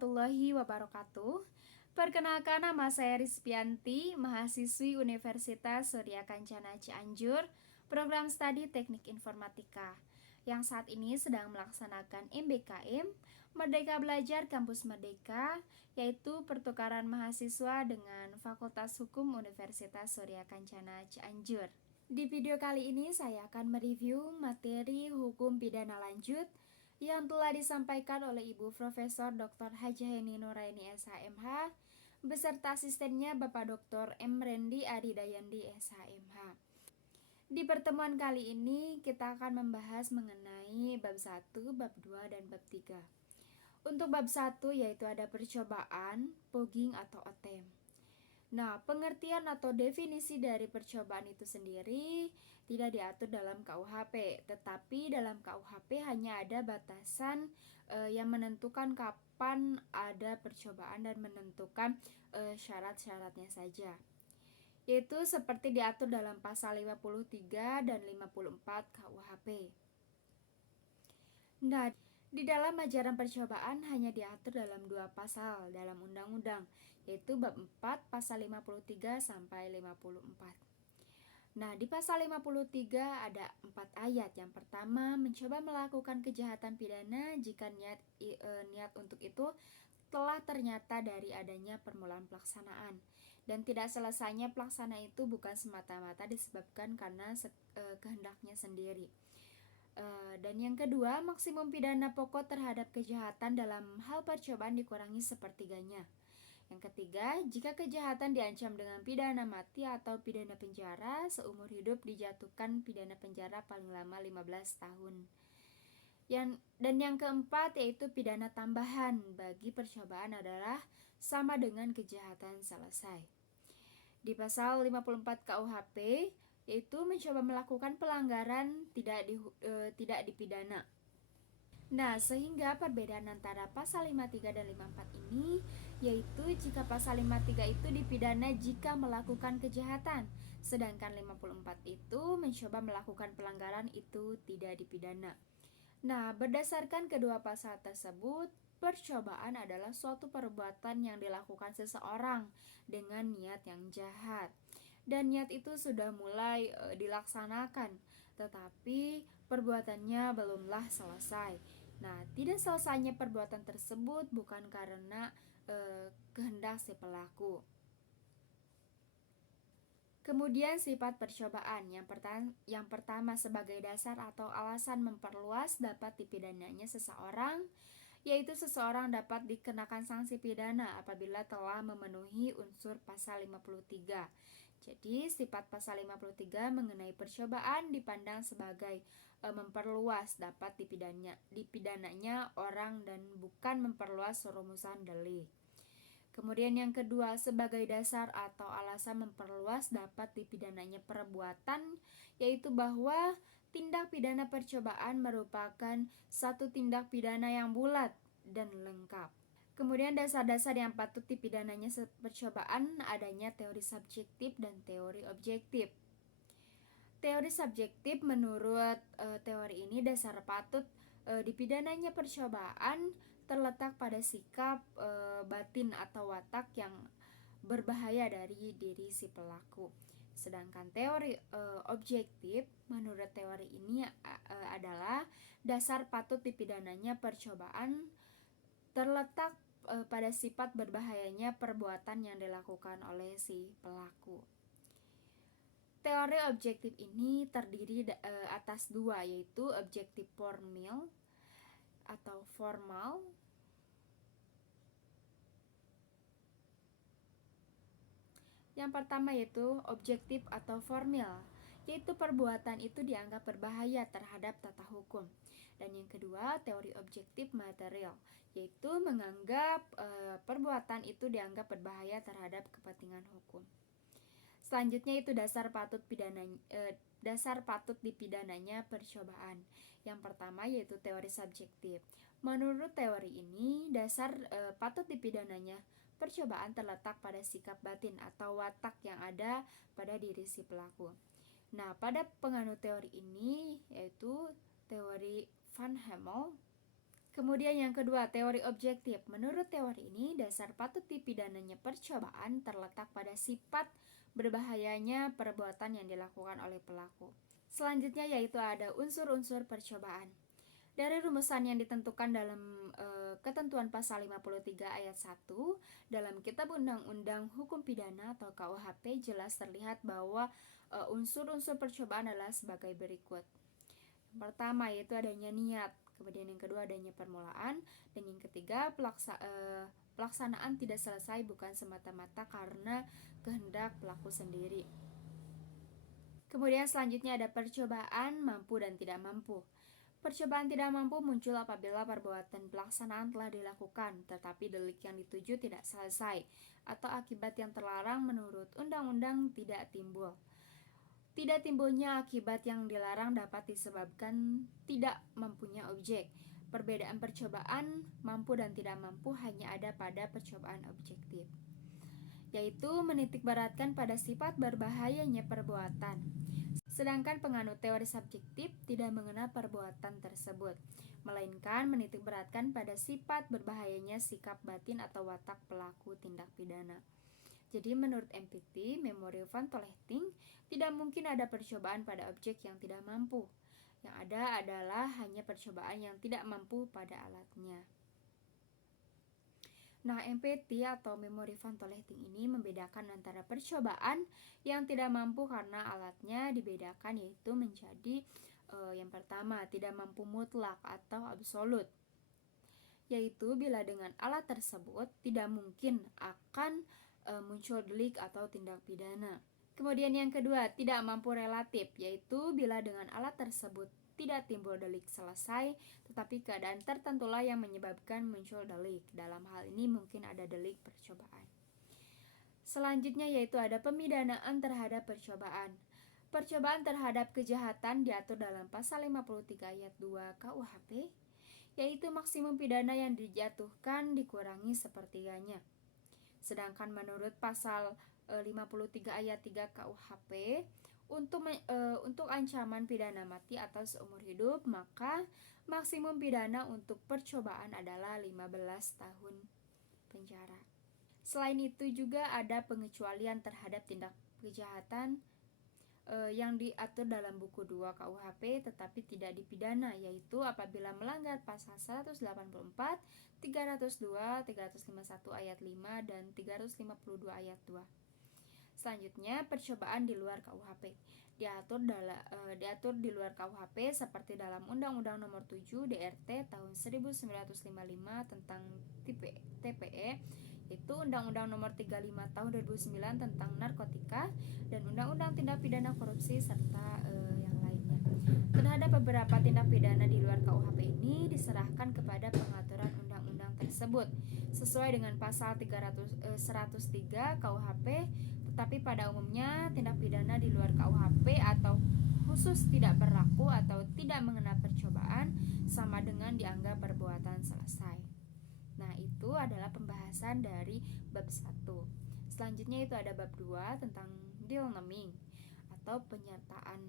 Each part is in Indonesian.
warahmatullahi wabarakatuh. Perkenalkan, nama saya Rizpianti, mahasiswi Universitas Surya Kencana Cianjur, program studi Teknik Informatika, yang saat ini sedang melaksanakan MBKM, Merdeka Belajar Kampus Merdeka, yaitu pertukaran mahasiswa dengan Fakultas Hukum Universitas Surya Kencana Cianjur. Di video kali ini saya akan mereview materi hukum pidana lanjut yang telah disampaikan oleh Ibu Profesor Dr. Hajah Heni Nuraini SHMH beserta asistennya Bapak Dr. M. Rendi Adidayandi SHMH. Di pertemuan kali ini kita akan membahas mengenai bab 1, bab 2, dan bab 3. Untuk bab 1 yaitu ada percobaan, pogging atau attempt. Nah, pengertian atau definisi dari percobaan itu sendiri tidak diatur dalam KUHP, tetapi dalam KUHP hanya ada batasan yang menentukan kapan ada percobaan dan menentukan syarat-syaratnya saja. Yaitu seperti diatur dalam pasal 53 dan 54 KUHP. Nah, di dalam ajaran percobaan hanya diatur dalam 2 pasal dalam undang-undang, yaitu bab 4 pasal 53 sampai 54. Nah, di pasal 53 ada 4 ayat. Yang pertama, mencoba melakukan kejahatan pidana jika niat untuk itu telah ternyata dari adanya permulaan pelaksanaan, dan tidak selesainya pelaksana itu bukan semata-mata disebabkan karena kehendaknya sendiri. Dan yang kedua, maksimum pidana pokok terhadap kejahatan dalam hal percobaan dikurangi sepertiganya. Yang ketiga, jika kejahatan diancam dengan pidana mati atau pidana penjara seumur hidup, dijatuhkan pidana penjara paling lama 15 tahun. Dan yang keempat yaitu pidana tambahan bagi percobaan adalah sama dengan kejahatan selesai. Di pasal 54 KUHP yaitu mencoba melakukan pelanggaran tidak dipidana. Nah, sehingga perbedaan antara pasal 53 dan 54 ini yaitu jika pasal 53 itu dipidana jika melakukan kejahatan, sedangkan 54 itu mencoba melakukan pelanggaran itu tidak dipidana. Nah, berdasarkan kedua pasal tersebut, percobaan adalah suatu perbuatan yang dilakukan seseorang dengan niat yang jahat. Dan niat itu sudah mulai dilaksanakan, tetapi perbuatannya belumlah selesai. Nah, tidak selesainya perbuatan tersebut bukan karena kehendak si pelaku. Kemudian sifat percobaan yang pertama sebagai dasar atau alasan memperluas dapat dipidananya seseorang, yaitu seseorang dapat dikenakan sanksi pidana apabila telah memenuhi unsur pasal 53. Jadi sifat pasal 53 mengenai percobaan dipandang sebagai memperluas dapat dipidananya orang dan bukan memperluas rumusan delik. Kemudian yang kedua, sebagai dasar atau alasan memperluas dapat dipidananya perbuatan, yaitu bahwa tindak pidana percobaan merupakan satu tindak pidana yang bulat dan lengkap. Kemudian dasar-dasar yang patut dipidananya percobaan adanya teori subjektif dan teori objektif. Teori subjektif menurut teori ini dasar patut dipidananya percobaan terletak pada sikap batin atau watak yang berbahaya dari diri si pelaku. Sedangkan teori objektif menurut teori ini adalah dasar patut dipidananya percobaan terletak pada sifat berbahayanya perbuatan yang dilakukan oleh si pelaku. Teori objektif ini terdiri atas 2, yaitu objektif formal atau formal Yang pertama yaitu objektif atau formal, yaitu perbuatan itu dianggap berbahaya terhadap tata hukum. Dan yang kedua, teori objektif material, yaitu menganggap perbuatan itu dianggap berbahaya terhadap kepentingan hukum. Selanjutnya itu dasar patut dipidananya percobaan. Yang pertama yaitu teori subjektif. Menurut teori ini, dasar patut dipidananya percobaan terletak pada sikap batin atau watak yang ada pada diri si pelaku. Nah, pada penganut teori ini yaitu teori Van Hemel, Kemudian yang kedua, teori objektif. Menurut teori ini, dasar patut dipidananya percobaan terletak pada sifat berbahayanya perbuatan yang dilakukan oleh pelaku. Selanjutnya yaitu ada unsur-unsur percobaan. Dari rumusan yang ditentukan dalam ketentuan pasal 53 ayat 1 dalam Kitab Undang-Undang Hukum Pidana atau KUHP jelas terlihat bahwa unsur-unsur percobaan adalah sebagai berikut. Yang pertama yaitu adanya niat, kemudian yang kedua adanya permulaan, dan yang ketiga pelaksanaan tidak selesai bukan semata-mata karena kehendak pelaku sendiri. Kemudian selanjutnya ada percobaan mampu dan tidak mampu. Percobaan tidak mampu muncul apabila perbuatan pelaksanaan telah dilakukan, tetapi delik yang dituju tidak selesai, atau akibat yang terlarang menurut undang-undang tidak timbul. Tidak timbulnya akibat yang dilarang dapat disebabkan tidak mampunya objek. Perbedaan percobaan mampu dan tidak mampu hanya ada pada percobaan objektif, yaitu menitikberatkan pada sifat berbahayanya perbuatan. Sedangkan penganut teori subjektif tidak mengenal perbuatan tersebut, melainkan menitikberatkan pada sifat berbahayanya sikap batin atau watak pelaku tindak pidana. Jadi menurut MPT, Memory van Tolechting, tidak mungkin ada percobaan pada objek yang tidak mampu. Yang ada adalah hanya percobaan yang tidak mampu pada alatnya. Nah, MPT atau Memory van Tolechting ini membedakan antara percobaan yang tidak mampu karena alatnya dibedakan, yaitu menjadi yang pertama, tidak mampu mutlak atau absolut, yaitu bila dengan alat tersebut tidak mungkin akan muncul delik atau tindak pidana. Kemudian yang kedua, tidak mampu relatif, yaitu bila dengan alat tersebut tidak timbul delik selesai, tetapi keadaan tertentulah yang menyebabkan muncul delik. Dalam hal ini mungkin ada delik percobaan. Selanjutnya yaitu ada pemidanaan terhadap percobaan. Percobaan terhadap kejahatan diatur dalam pasal 53 ayat 2 KUHP, yaitu maksimum pidana yang dijatuhkan dikurangi sepertiganya. Sedangkan menurut pasal 53 ayat 3 KUHP, untuk ancaman pidana mati atau seumur hidup, maka maksimum pidana untuk percobaan adalah 15 tahun penjara. Selain itu juga ada pengecualian terhadap tindak kejahatan yang diatur dalam buku 2 KUHP tetapi tidak dipidana, yaitu apabila melanggar pasal 184, 302, 351 ayat 5 dan 352 ayat 2. Selanjutnya, percobaan di luar KUHP diatur di luar KUHP seperti dalam Undang-Undang Nomor 7 DRT tahun 1955 tentang TPE, yaitu Undang-Undang Nomor 35 tahun 2009 tentang narkotika, dan Undang-Undang Tindak Pidana Korupsi serta yang lainnya. Terhadap beberapa tindak pidana di luar KUHP ini diserahkan kepada pengaturan undang-undang tersebut sesuai dengan pasal 103 KUHP, tetapi pada umumnya tindak pidana di luar KUHP atau khusus tidak berlaku atau tidak mengenal percobaan sama dengan dianggap perbuatan selesai. Nah, itu adalah pembahasan dari bab 1. Selanjutnya itu ada bab 2 tentang dealnaming atau penyertaan.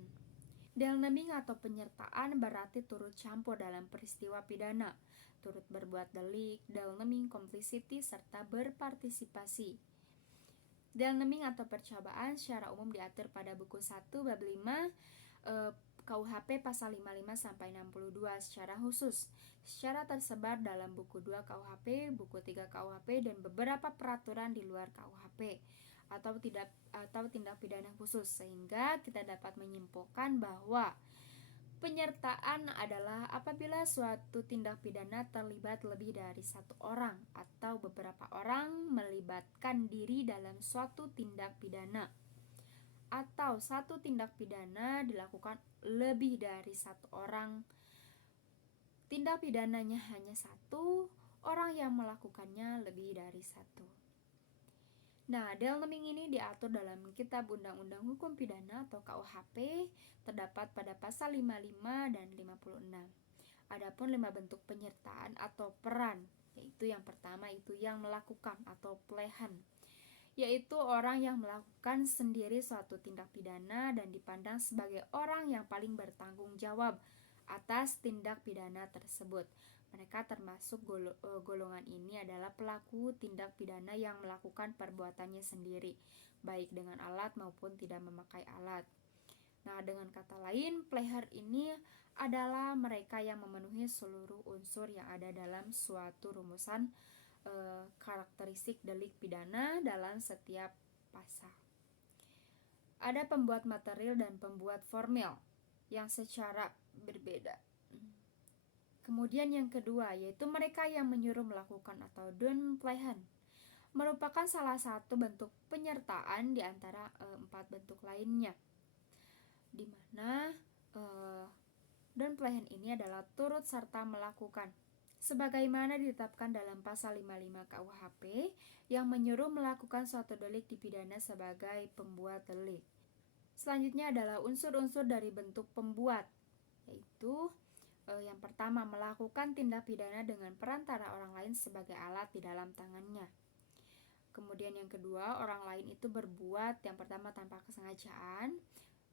Dealnaming atau penyertaan berarti turut campur dalam peristiwa pidana, turut berbuat delik, dealnaming, complicity, serta berpartisipasi. Dealnaming atau percobaan secara umum diatur pada buku 1 bab 5 KUHP pasal 55 sampai 62 secara khusus. Secara tersebar dalam buku 2 KUHP, buku 3 KUHP dan beberapa peraturan di luar KUHP atau tindak pidana khusus, sehingga kita dapat menyimpulkan bahwa penyertaan adalah apabila suatu tindak pidana terlibat lebih dari satu orang atau beberapa orang melibatkan diri dalam suatu tindak pidana, atau satu tindak pidana dilakukan lebih dari satu orang, tindak pidananya hanya satu, orang yang melakukannya lebih dari satu. Nah, dealnaming ini diatur dalam Kitab Undang-Undang Hukum Pidana atau KUHP, terdapat pada pasal 55 dan 56. Adapun 5 bentuk penyertaan atau peran, yaitu yang pertama itu yang melakukan atau plehan, yaitu orang yang melakukan sendiri suatu tindak pidana dan dipandang sebagai orang yang paling bertanggung jawab atas tindak pidana tersebut. Mereka termasuk golongan ini adalah pelaku tindak pidana yang melakukan perbuatannya sendiri, baik dengan alat maupun tidak memakai alat. Nah, dengan kata lain, player ini adalah mereka yang memenuhi seluruh unsur yang ada dalam suatu rumusan karakteristik delik pidana dalam setiap pasal. Ada pembuat material dan pembuat formil yang secara berbeda. Kemudian yang kedua yaitu mereka yang menyuruh melakukan atau downplayhan, merupakan salah satu bentuk penyertaan di antara 4 bentuk lainnya, di mana downplayhan ini adalah turut serta melakukan sebagaimana ditetapkan dalam pasal 55 KUHP yang menyuruh melakukan suatu delik dipidana sebagai pembuat delik. Selanjutnya adalah unsur-unsur dari bentuk pembuat, yaitu yang pertama, melakukan tindak pidana dengan perantara orang lain sebagai alat di dalam tangannya. Kemudian yang kedua, orang lain itu berbuat yang pertama tanpa kesengajaan,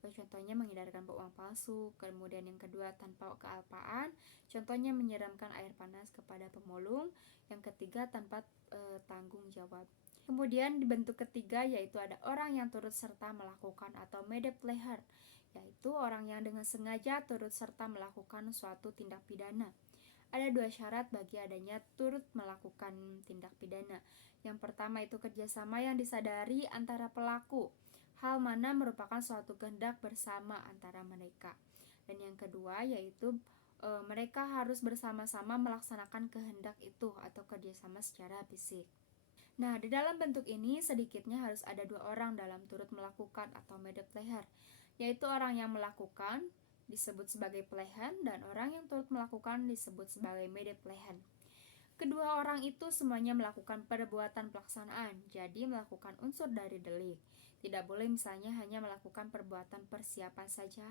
contohnya mengedarkan uang palsu. Kemudian yang kedua, tanpa kealpaan, contohnya menyiramkan air panas kepada pemulung. Yang ketiga, tanpa tanggung jawab. Kemudian di bentuk ketiga yaitu ada orang yang turut serta melakukan atau medepleher, yaitu orang yang dengan sengaja turut serta melakukan suatu tindak pidana. Ada 2 syarat bagi adanya turut melakukan tindak pidana. Yang pertama itu kerjasama yang disadari antara pelaku, hal mana merupakan suatu kehendak bersama antara mereka. Dan yang kedua yaitu mereka harus bersama-sama melaksanakan kehendak itu atau kerjasama secara fisik. Nah, di dalam bentuk ini sedikitnya harus ada 2 orang dalam turut melakukan atau medepleher, yaitu orang yang melakukan disebut sebagai plehan dan orang yang turut melakukan disebut sebagai medeplehan. Kedua orang itu semuanya melakukan perbuatan pelaksanaan, jadi melakukan unsur dari delik. Tidak boleh misalnya hanya melakukan perbuatan persiapan saja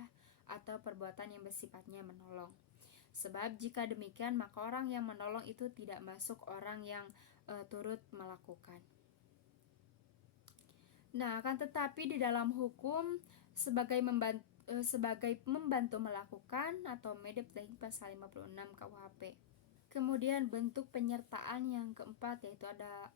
atau perbuatan yang bersifatnya menolong. Sebab jika demikian maka orang yang menolong itu tidak masuk orang yang turut melakukan. Nah, akan tetapi di dalam hukum sebagai membantu melakukan atau medeplehan pasal 56 KUHP. Kemudian bentuk penyertaan yang keempat yaitu ada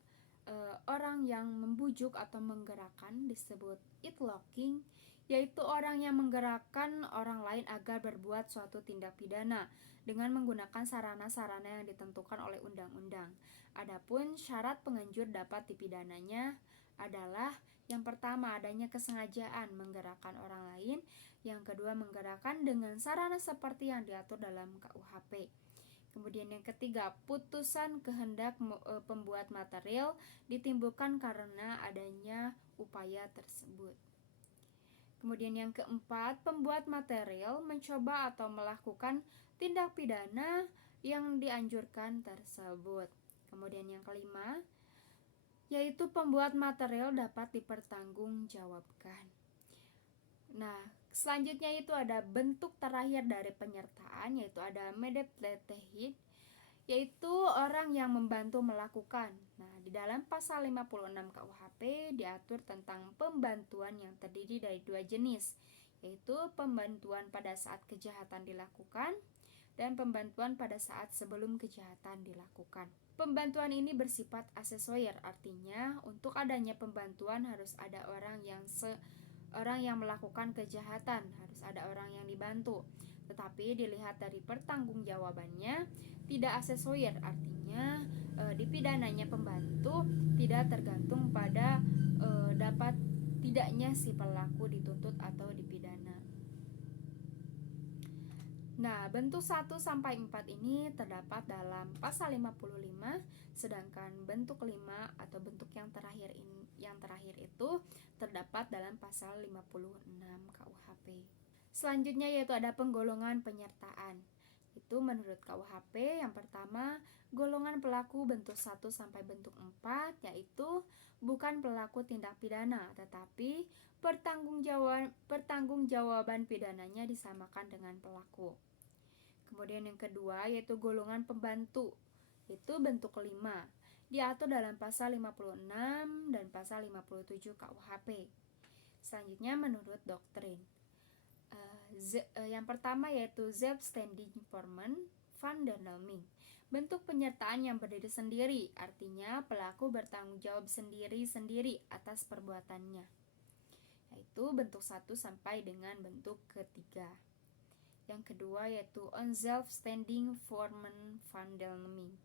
orang yang membujuk atau menggerakkan disebut itlocking, yaitu orang yang menggerakkan orang lain agar berbuat suatu tindak pidana dengan menggunakan sarana-sarana yang ditentukan oleh undang-undang. Adapun syarat penganjur dapat dipidananya adalah yang pertama adanya kesengajaan menggerakkan orang lain, yang kedua menggerakkan dengan sarana seperti yang diatur dalam KUHP. Kemudian yang ketiga, putusan kehendak pembuat material ditimbulkan karena adanya upaya tersebut. Kemudian yang keempat, pembuat material mencoba atau melakukan tindak pidana yang dianjurkan tersebut. Kemudian yang kelima, yaitu pembuat material dapat dipertanggungjawabkan. Nah, selanjutnya itu ada bentuk terakhir dari penyertaan, yaitu ada medepletehid, yaitu orang yang membantu melakukan. Nah, di dalam pasal 56 KUHP diatur tentang pembantuan yang terdiri dari 2 jenis, yaitu pembantuan pada saat kejahatan dilakukan dan pembantuan pada saat sebelum kejahatan dilakukan. Pembantuan ini bersifat aksesorir, artinya untuk adanya pembantuan harus ada orang yang melakukan kejahatan, harus ada orang yang dibantu. Tetapi dilihat dari pertanggungjawabannya tidak aksesorir, artinya dipidananya pembantu tidak tergantung pada dapat tidaknya si pelaku dituntut atau dipidana. Nah, bentuk 1 sampai 4 ini terdapat dalam pasal 55, sedangkan bentuk 5 atau bentuk yang terakhir itu terdapat dalam pasal 56 KUHP. Selanjutnya yaitu ada penggolongan penyertaan. Itu menurut KUHP yang pertama, golongan pelaku bentuk 1 sampai bentuk 4 yaitu bukan pelaku tindak pidana, tetapi pertanggungjawaban pidananya disamakan dengan pelaku. Kemudian yang kedua yaitu golongan pembantu, itu bentuk 5, diatur dalam pasal 56 dan pasal 57 KUHP. Selanjutnya menurut doktrin, yang pertama yaitu selbstständig Formen, Vandermelming. Bentuk penyertaan yang berdiri sendiri, artinya pelaku bertanggung jawab sendiri-sendiri atas perbuatannya. Yaitu bentuk 1 sampai dengan bentuk ketiga. Yang kedua yaitu onzelfstandig Vandermelming.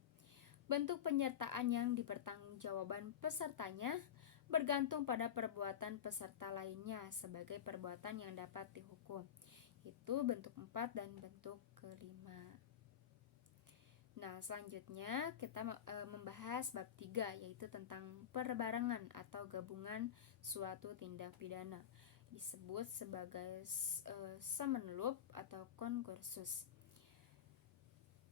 Bentuk penyertaan yang dipertanggungjawaban pesertanya bergantung pada perbuatan peserta lainnya sebagai perbuatan yang dapat dihukum. Itu bentuk 4 dan bentuk kelima. Nah, selanjutnya kita membahas bab 3, yaitu tentang perbarengan atau gabungan suatu tindak pidana. Disebut sebagai summon loop atau concursus.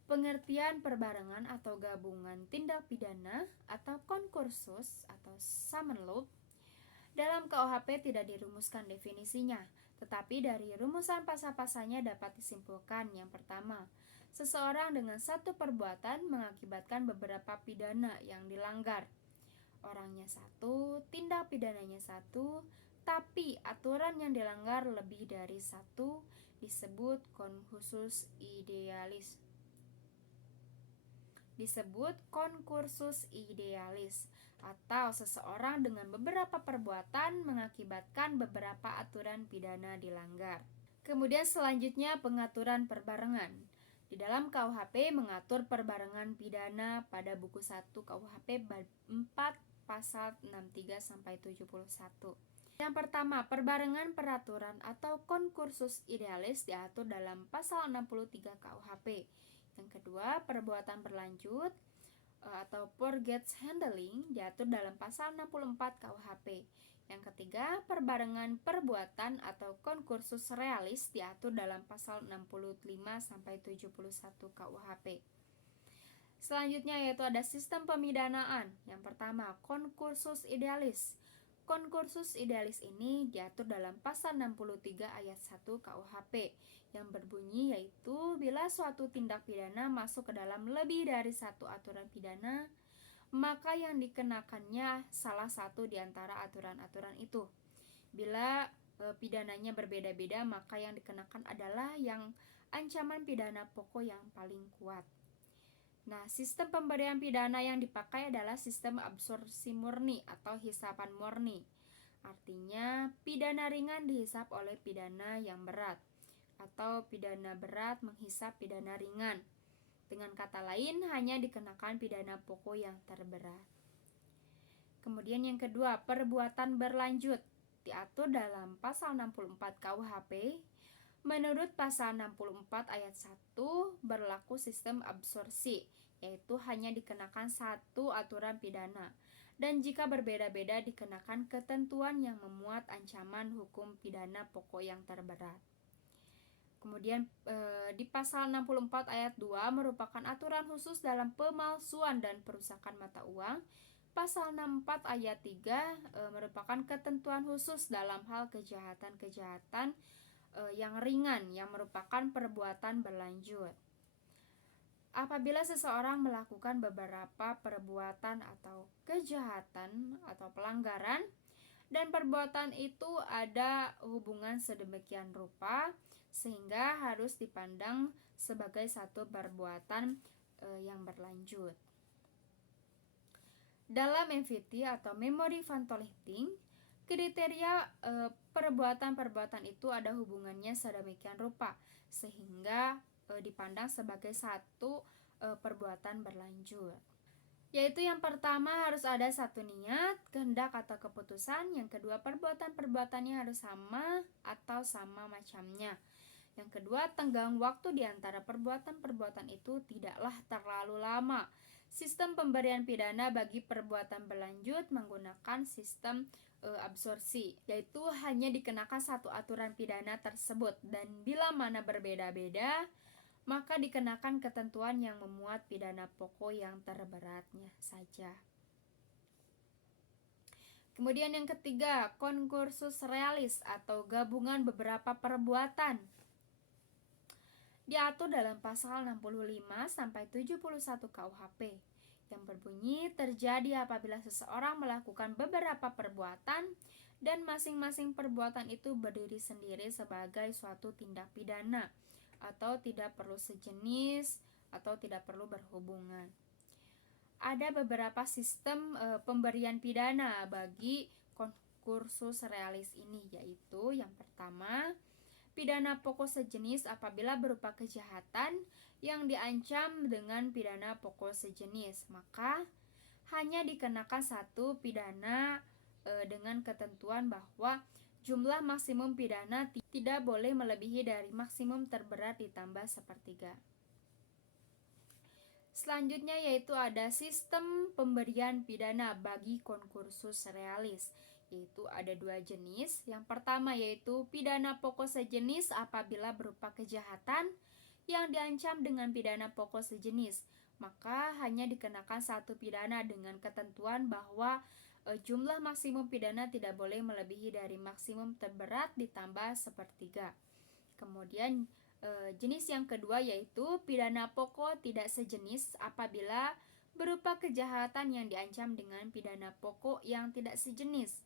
Pengertian perbarengan atau gabungan tindak pidana atau concursus atau summon loop dalam KUHP tidak dirumuskan definisinya, tetapi dari rumusan pasal-pasalnya dapat disimpulkan. Yang pertama, seseorang dengan satu perbuatan mengakibatkan beberapa pidana yang dilanggar. Orangnya satu, tindak pidananya satu, tapi aturan yang dilanggar lebih dari satu, disebut concursus idealis. Atau seseorang dengan beberapa perbuatan mengakibatkan beberapa aturan pidana dilanggar. Kemudian selanjutnya pengaturan perbarengan. Di dalam KUHP mengatur perbarengan pidana pada buku 1 KUHP bab 4 pasal 63 sampai 71. Yang pertama, perbarengan peraturan atau concursus idealis diatur dalam pasal 63 KUHP. Yang kedua, perbuatan berlanjut atau forgets handling diatur dalam pasal 64 KUHP. Yang ketiga, perbarengan perbuatan atau concursus realis diatur dalam pasal 65 sampai 71 KUHP. Selanjutnya yaitu ada sistem pemidanaan. Yang pertama, concursus idealis. Concursus idealis ini diatur dalam pasal 63 ayat 1 KUHP yang berbunyi yaitu bila suatu tindak pidana masuk ke dalam lebih dari satu aturan pidana, maka yang dikenakannya salah satu di antara aturan-aturan itu. Bila pidananya berbeda-beda, maka yang dikenakan adalah yang ancaman pidana pokok yang paling kuat. Nah, sistem pemberian pidana yang dipakai adalah sistem absorpsi murni atau hisapan murni. Artinya, pidana ringan dihisap oleh pidana yang berat, atau pidana berat menghisap pidana ringan. Dengan kata lain, hanya dikenakan pidana pokok yang terberat. Kemudian yang kedua, perbuatan berlanjut diatur dalam pasal 64 KUHP. Menurut pasal 64 ayat 1 berlaku sistem absorpsi, yaitu hanya dikenakan satu aturan pidana, dan jika berbeda-beda dikenakan ketentuan yang memuat ancaman hukum pidana pokok yang terberat. Kemudian di pasal 64 ayat 2 merupakan aturan khusus dalam pemalsuan dan perusakan mata uang. Pasal 64 ayat 3 merupakan ketentuan khusus dalam hal kejahatan-kejahatan yang ringan yang merupakan perbuatan berlanjut. Apabila seseorang melakukan beberapa perbuatan atau kejahatan atau pelanggaran dan perbuatan itu ada hubungan sedemikian rupa sehingga harus dipandang sebagai satu perbuatan yang berlanjut. Dalam MVT atau Memory Van Tolchting, kriteria perbuatan-perbuatan itu ada hubungannya sedemikian rupa sehingga dipandang sebagai satu perbuatan berlanjut. Yaitu yang pertama harus ada satu niat, kehendak atau keputusan. Yang kedua, perbuatan-perbuatannya harus sama atau sama macamnya. Yang kedua, tenggang waktu di antara perbuatan-perbuatan itu tidaklah terlalu lama. Sistem pemberian pidana bagi perbuatan berlanjut menggunakan sistem absorpsi, yaitu hanya dikenakan satu aturan pidana tersebut, dan bila mana berbeda-beda, maka dikenakan ketentuan yang memuat pidana pokok yang terberatnya saja. Kemudian yang ketiga, concursus realis atau gabungan beberapa perbuatan. Diatur dalam pasal 65 sampai 71 KUHP yang berbunyi terjadi apabila seseorang melakukan beberapa perbuatan dan masing-masing perbuatan itu berdiri sendiri sebagai suatu tindak pidana atau tidak perlu sejenis atau tidak perlu berhubungan. Ada beberapa sistem pemberian pidana bagi concursus realis ini, yaitu yang pertama, pidana pokok sejenis apabila berupa kejahatan yang diancam dengan pidana pokok sejenis, maka hanya dikenakan satu pidana dengan ketentuan bahwa jumlah maksimum pidana tidak boleh melebihi dari maksimum terberat ditambah sepertiga. Selanjutnya yaitu ada sistem pemberian pidana bagi concursus realis, yaitu ada dua jenis. Yang pertama yaitu pidana pokok sejenis apabila berupa kejahatan yang diancam dengan pidana pokok sejenis, maka hanya dikenakan satu pidana dengan ketentuan bahwa jumlah maksimum pidana tidak boleh melebihi dari maksimum terberat ditambah sepertiga. Kemudian jenis yang kedua yaitu pidana pokok tidak sejenis apabila berupa kejahatan yang diancam dengan pidana pokok yang tidak sejenis.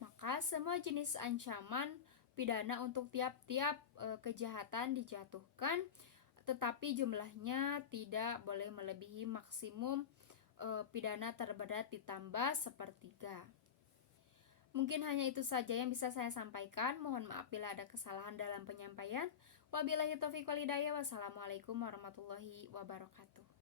Maka semua jenis ancaman pidana untuk tiap-tiap kejahatan dijatuhkan, tetapi jumlahnya tidak boleh melebihi maksimum pidana terberat ditambah sepertiga. Mungkin hanya itu saja yang bisa saya sampaikan. Mohon maaf bila ada kesalahan dalam penyampaian. Wabillahi taufiq wal hidayah. Wassalamualaikum warahmatullahi wabarakatuh.